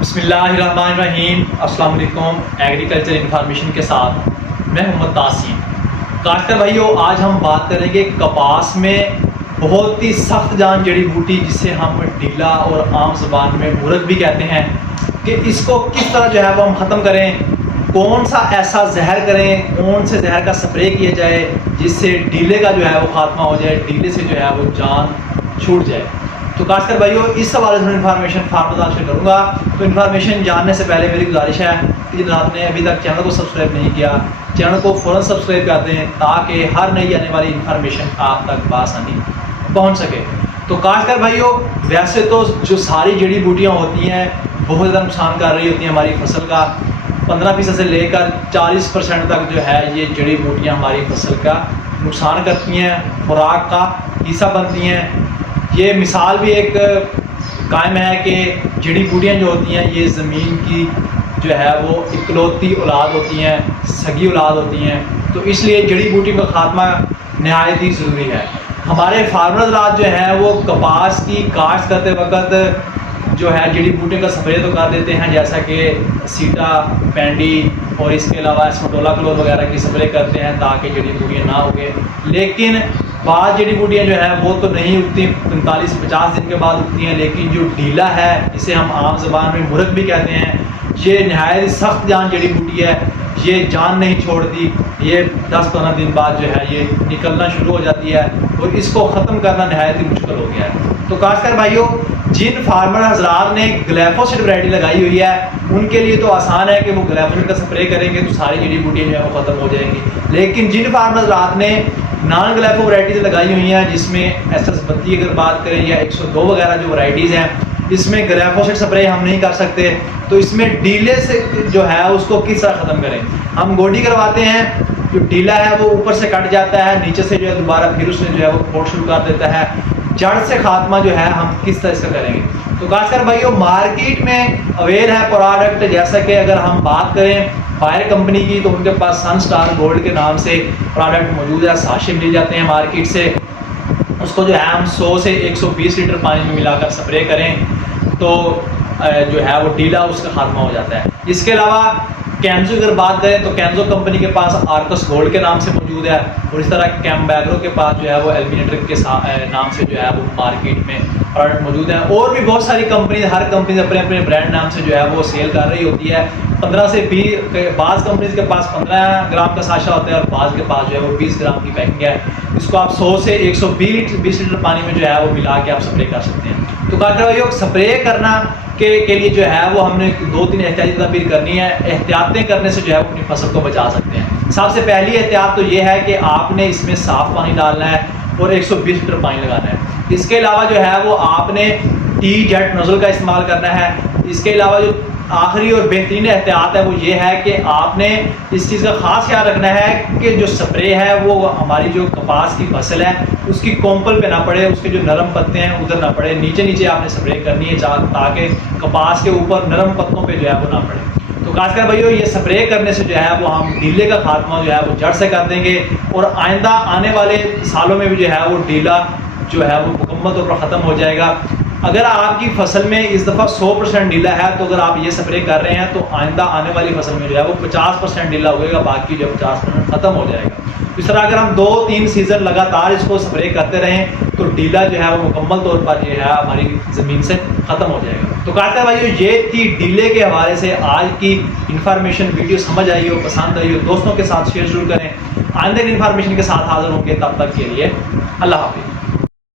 بسم اللہ الرحمن الرحیم۔ السلام علیکم۔ ایگریکلچر انفارمیشن کے ساتھ میں محمد تاسین۔ کاشتکار بھائیو، آج ہم بات کریں گے کپاس میں بہت ہی سخت جان جڑی بوٹی جسے ہم ڈیلا اور عام زبان میں مورک بھی کہتے ہیں، کہ اس کو کس طرح جو ہے وہ ہم ختم کریں، کون سا ایسا زہر کریں، کون سے زہر کا سپرے کیا جائے جس سے ڈیلے کا جو ہے وہ خاتمہ ہو جائے، ڈیلے سے جو ہے وہ جان چھوٹ جائے۔ تو کاشتکار بھائیو، اس حوالے سے انفارمیشن فارمر سے کروں گا۔ تو انفارمیشن جاننے سے پہلے میری گزارش ہے کہ جن آپ نے ابھی تک چینل کو سبسکرائب نہیں کیا، چینل کو فوراً سبسکرائب کر دیں تاکہ ہر نئی آنے والی انفارمیشن آپ تک بآسانی پہنچ سکے۔ تو کاشتکار بھائیو، ویسے تو جو ساری جڑی بوٹیاں ہوتی ہیں بہت زیادہ نقصان کر رہی ہوتی ہیں ہماری فصل کا، 15% سے لے کر 40% تک جو ہے یہ جڑی بوٹیاں ہماری فصل کا نقصان کرتی ہیں، خوراک کا حصہ بنتی ہیں۔ یہ مثال بھی ایک قائم ہے کہ جڑی بوٹیاں جو ہوتی ہیں یہ زمین کی جو ہے وہ اکلوتی اولاد ہوتی ہیں، سگی اولاد ہوتی ہیں، تو اس لیے جڑی بوٹی کا خاتمہ نہایت ہی ضروری ہے۔ ہمارے فارمر حضرات جو ہیں وہ کپاس کی کاشت کرتے وقت جو ہے جڑی بوٹی کا سپرے تو کر دیتے ہیں، جیسا کہ سیٹا، پینڈی اور اس کے علاوہ اسموٹولا کلور وغیرہ کی سپرے کرتے ہیں تاکہ جڑی بوٹیاں نہ اگے، لیکن بعض جڑی بوٹیاں جو ہیں وہ تو نہیں اگتی، 45-50 دن کے بعد اگتی ہیں، لیکن جو ڈیلا ہے جسے ہم عام زبان میں مورک بھی کہتے ہیں، یہ نہایت سخت جان جڑی بوٹی ہے، یہ جان نہیں چھوڑتی، یہ 10-15 دن بعد جو ہے یہ نکلنا شروع ہو جاتی ہے اور اس کو ختم کرنا نہایت ہی مشکل ہو گیا ہے۔ تو کاشتکار بھائیو، جن فارمر حضرات نے گلیفوسیٹ ورائٹی لگائی ہوئی ہے ان کے لیے تو آسان ہے کہ وہ گلیفوسیٹ کا سپرے کریں گے تو ساری جڑی بوٹیاں جو ہے وہ ختم ہو جائیں گی، لیکن جن فارمر حضرات نے نان گلیفو ورائٹیز لگائی ہوئی ہیں جس میں SS32 اگر بات کریں یا 102 وغیرہ جو ورائٹیز ہیں، اس میں گلیفوسیٹ سپرے ہم نہیں کر سکتے، تو اس میں ڈیلے سے جو ہے اس کو کس طرح ختم کریں؟ ہم گوڈی کرواتے ہیں، جو ڈیلا ہے وہ اوپر سے کٹ جاتا ہے، نیچے سے جو ہے دوبارہ پھر اس میں جو ہے وہ کھوٹ شروع کر دیتا ہے، جڑ سے خاتمہ جو ہے ہم کس طرح اس کا کریں گے؟ تو کاشتکار بھائیو، مارکیٹ میں اویل ہے پروڈکٹ، جیسا کہ اگر ہم بات کریں فائر کمپنی کی تو ان کے پاس سن سٹار گولڈ کے نام سے پروڈکٹ موجود ہے، ساشے مل جاتے ہیں مارکیٹ سے، اس کو جو ہے ہم 100 سے 120 لیٹر پانی میں ملا کر سپرے کریں تو جو ہے وہ ڈیلا اس کا خاتمہ ہو جاتا ہے۔ اس کے علاوہ کینزو اگر بات کریں تو کینزو کمپنی کے پاس آرکس گولڈ کے نام سے موجود ہے، اور اس طرح کیمبیگرو کے پاس جو ہے وہ ایلمینیٹر کے نام سے جو ہے وہ مارکیٹ میں پروڈکٹ موجود ہیں، اور بھی بہت ساری کمپنی، ہر کمپنی اپنے اپنے برانڈ نام سے جو ہے وہ سیل کر رہی ہوتی ہے۔ 15 سے 20، بعض کمپنیز کے پاس 15 گرام کا ساشا ہوتا ہے اور بعض کے پاس جو ہے وہ 20 گرام کی پیکنگ ہے، اس کو آپ 100 سے 120 لیٹر پانی میں جو ہے وہ ملا کے آپ سپرے کر سکتے ہیں۔ تو کاشتکار بھائیو، سپرے کرنا کے لیے جو ہے وہ ہم نے 2-3 احتیاطی تدابیر کرنی ہے، احتیاطیں کرنے سے جو ہے وہ اپنی فصل کو بچا سکتے ہیں۔ سب سے پہلی احتیاط تو یہ ہے کہ آپ نے اس میں صاف پانی ڈالنا ہے اور 120 لیٹر پانی لگانا ہے۔ اس کے علاوہ جو ہے وہ آپ نے ٹی جیٹ نوزل کا استعمال کرنا ہے۔ اس کے علاوہ جو آخری اور بہترین احتیاط ہے وہ یہ ہے کہ آپ نے اس چیز کا خاص خیال رکھنا ہے کہ جو سپرے ہے وہ ہماری جو کپاس کی فصل ہے اس کی کومپل پہ نہ پڑے، اس کے جو نرم پتے ہیں ادھر نہ پڑے، نیچے نیچے آپ نے سپرے کرنی ہے تاکہ کپاس کے اوپر نرم پتوں پہ جو ہے وہ نہ پڑے۔ تو کاشتکار بھائیو، یہ سپرے کرنے سے جو ہے وہ ہم ڈیلے کا خاتمہ جو ہے وہ جڑ سے کر دیں گے، اور آئندہ آنے والے سالوں میں بھی جو ہے وہ ڈیلا جو ہے وہ مکمل طور پر ختم ہو جائے گا۔ اگر آپ کی فصل میں اس دفعہ 100% ڈیلا ہے تو اگر آپ یہ سپرے کر رہے ہیں تو آئندہ آنے والی فصل میں جو ہے وہ 50% ڈیلا ہوئے گا، باقی جو 50% ختم ہو جائے گا۔ اس طرح اگر ہم 2-3 سیزن لگاتار اس کو سپرے کرتے رہیں تو ڈیلا جو ہے وہ مکمل طور پر جو ہے ہماری زمین سے ختم ہو جائے گا۔ تو کاشتکار بھائیو، یہ تھی ڈیلے کے حوالے سے آج کی انفارمیشن۔ ویڈیو سمجھ آئی ہو، پسند آئی ہو، دوستوں کے ساتھ شیئر ضرور کریں۔ آئندہ کی انفارمیشن کے ساتھ حاضر ہوں گے، تب تک کے لیے اللہ حافظ۔